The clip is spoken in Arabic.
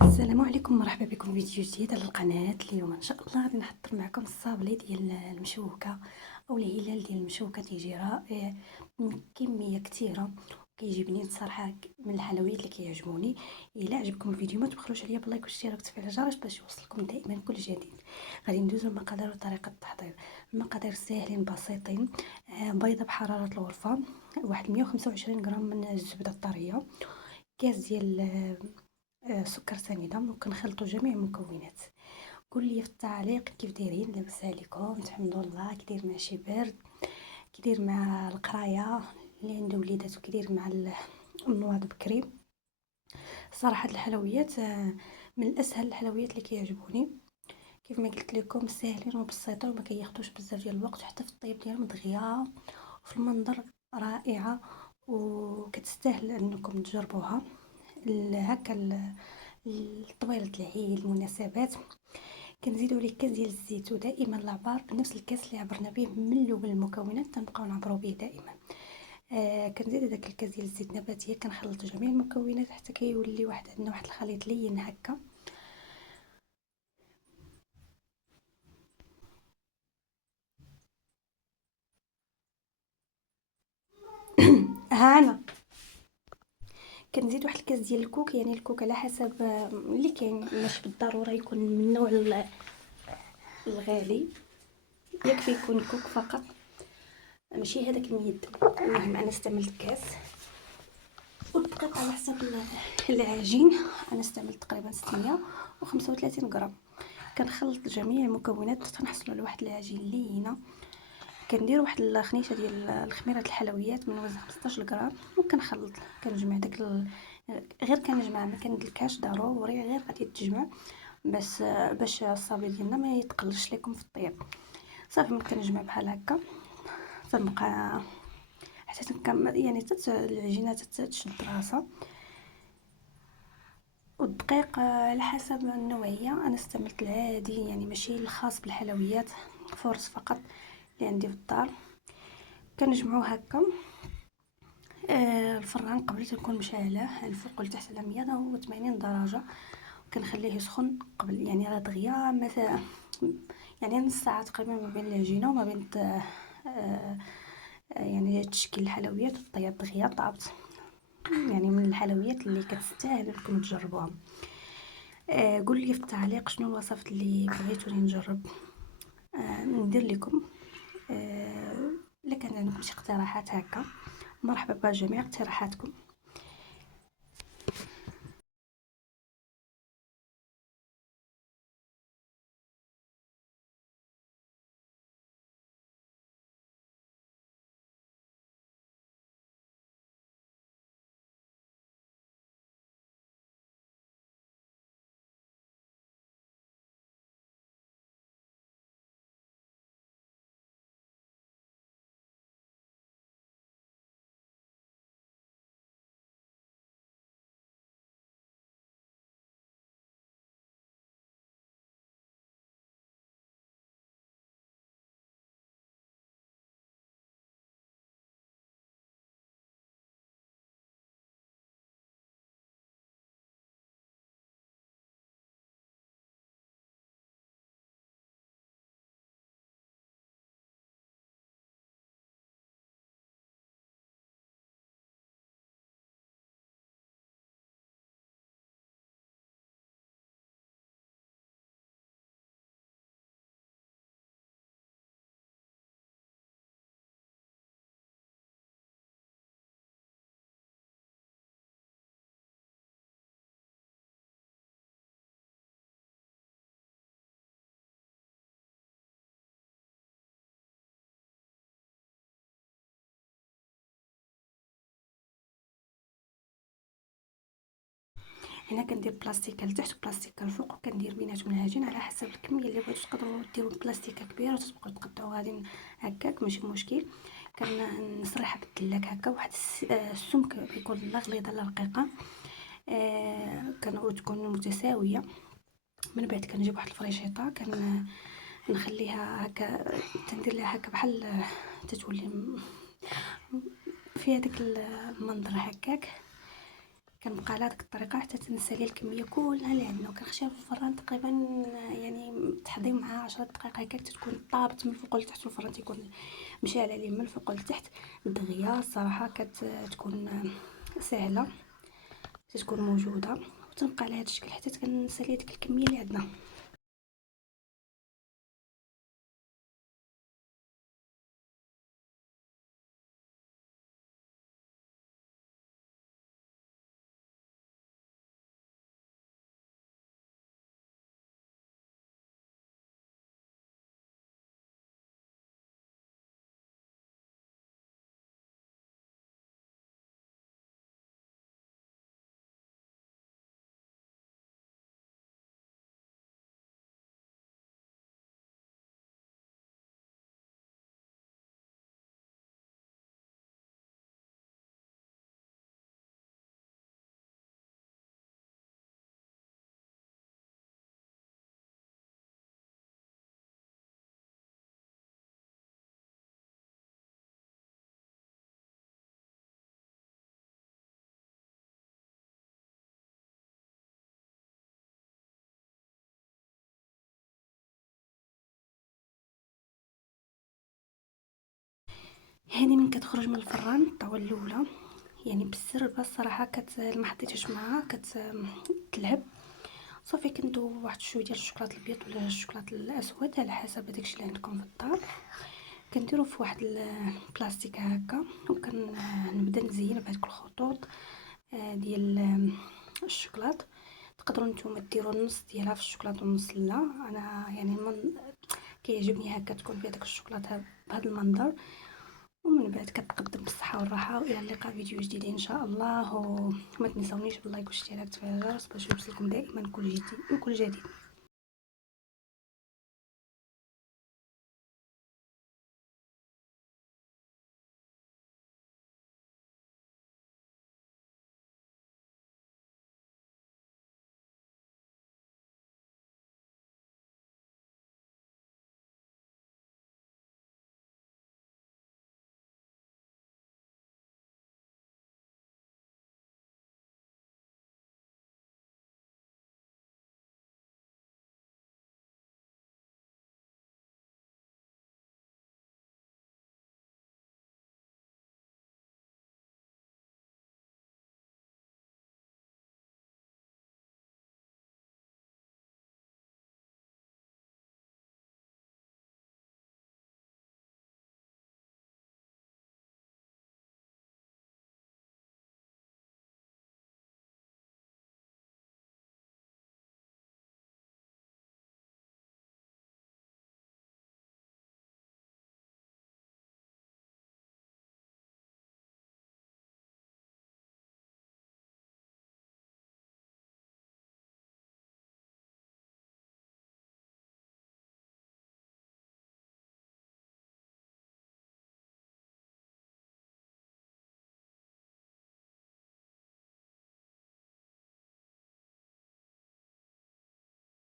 السلام عليكم، مرحبا بكم في فيديو جديد على القناه. اليوم ان شاء الله غادي نحضر معكم الصابلي ديال المشوكه او الهلال ديال المشوكه. تيجي رائع كميه كثيره كيجيبني صراحه من الحلويات اللي كيعجبوني. الا عجبكم الفيديو ما تبخلوش عليا باللايك والاشتراك وتفعيل الجرس باش يوصلكم دائما كل جديد. غادي ندوزو المقادير وطريقه التحضير. المقادير ساهلين بسيطين. بيضه بحراره الغرفه، واحد 125 غرام من الزبده الطريه، كاس ديال سكر سنيدة، وكنخلطوا جميع المكونات. قول لي في التعليق كيف دايرين، لاباس عليكم؟ تحمدوا الله. كيدير مع شي برد، كيدير مع القرايه اللي عنده وليدات، وكيدير مع النواض بكري. صراحه الحلويات من الاسهل الحلويات اللي كيعجبوني. كيف ما قلت لكم ساهلين وبسيطين وما كياخذوش بزاف ديال الوقت، وحتى في الطيب ديالهم دغيا وفي المنظر رائعه، وكتستاهل انكم تجربوها. هكا الطويلة العيد المناسبات كنزيدو عليه كاس ديال الزيت، ودائما العبار بنفس الكاس اللي عبرنا به من الاول المكونات تنبقاو نعبرو به دائما. كنزيد هذاك الكاس ديال الزيت النباتيه، كنخلط جميع المكونات حتى كيولي عندنا واحد الخليط لين هكا. هانا كنزيد واحد الكاس ديال الكوك، يعني الكوك على حسب اللي كاين، ماشي بالضروره يكون من النوع الغالي، يكفي يكون كوك فقط، ماشي هذاك الميد. المهم انا استعملت كاس. والدقيق على حسب العجين، انا استعملت تقريبا 635 غرام. كنخلط جميع المكونات حتى نحصلوا على واحد العجين لينه. كندير واحد الخنيشه ديال الخميره الحلويات من وزن 15 غرام، وكنخلط. كنجمع داك غير كنجمع، ما كندلكاش ضروري، غير غادي تجمع بس باش الصابي ديالنا ما يتقلش لكم في الطياب. صافي ملي كنجمع بحال هكا تنبقى حتى يعني العجينه تشد راسها. والدقيق على حسب النوعيه، انا استعملت العادي يعني ماشي الخاص بالحلويات، فورس فقط اللي عندي في الدار. كنجمعو هكا. الفران قبل تكون مشعله الفوق والتحت على 180 درجه، وكنخليه يسخن قبل، يعني على دغيا مثلا يعني نص ساعه تقريبا ما بين العجينه وما بين يعني تشكيل الحلويات والطياب. دغيا طابت، يعني من الحلويات اللي كتستاهل انكم تجربوها. قول لي في التعليق شنو الوصفات اللي بغيتوني نجرب ندير لكم. الا كان عندكم شي اقتراحات هكا، مرحبا بجميع اقتراحاتكم. هنا كندير بلاستيكه لتحت وبلاستيكه الفوق، وكندير بيناتهم العجين على حسب الكميه اللي بغيتو. تقدروا ديروا بلاستيكه كبيره وتبقاو تقطعوا غادي هكاك، ماشي مشكل. كنسرحها بالدلاك هكا، واحد السمك يكون لا غليظه لا رقيقه، تكون متساويه. من بعد كنجيب واحد الفريشيطه، نخليها هكا، تندير لها هكا بحال تتولي في هذاك المنظر هكاك. كنبقى على هاديك الطريقة حتى تنسالي الكمية كلها اللي عندنا، وكنخشيها في الفران تقريبا يعني التحضير معها 10 دقائق هكاك تكون طابت من الفوق لتحت، والفران تيكون مشعل عليه من الفوق لتحت. دغيا الصراحة كتكون سهلة، تتكون موجودة، وتنبقى على هاد الشكل حتى تنسالي ديك الكمية اللي عندنا. هذه من كتخرج من الفران الطاوة الاولى، يعني بالسر بس الصراحه ما حطيتهاش معاها كتلهب. صافي كندوب واحد شويه ديال الشوكولاط الابيض ولا الشوكولاط الاسود على حسب داكشي اللي عندكم في الدار. كنديرو في واحد البلاستيك هكا، وكنبدا نزين بهذوك الخطوط ديال الشوكولاط. تقدروا نتوما ديروا النص ديالها في الشوكولاط والنص لا. انا يعني كيعجبني هكا تكون فيها داك الشوكولاط بهذا المنظر. ومن بعد كتقدم بالصحه والراحه، والى اللقاء فيديو جديد ان شاء الله. وما تنسونيش باللايك والاشتراك وتفعيل الجرس باش يوصلكم دائما كل جديد.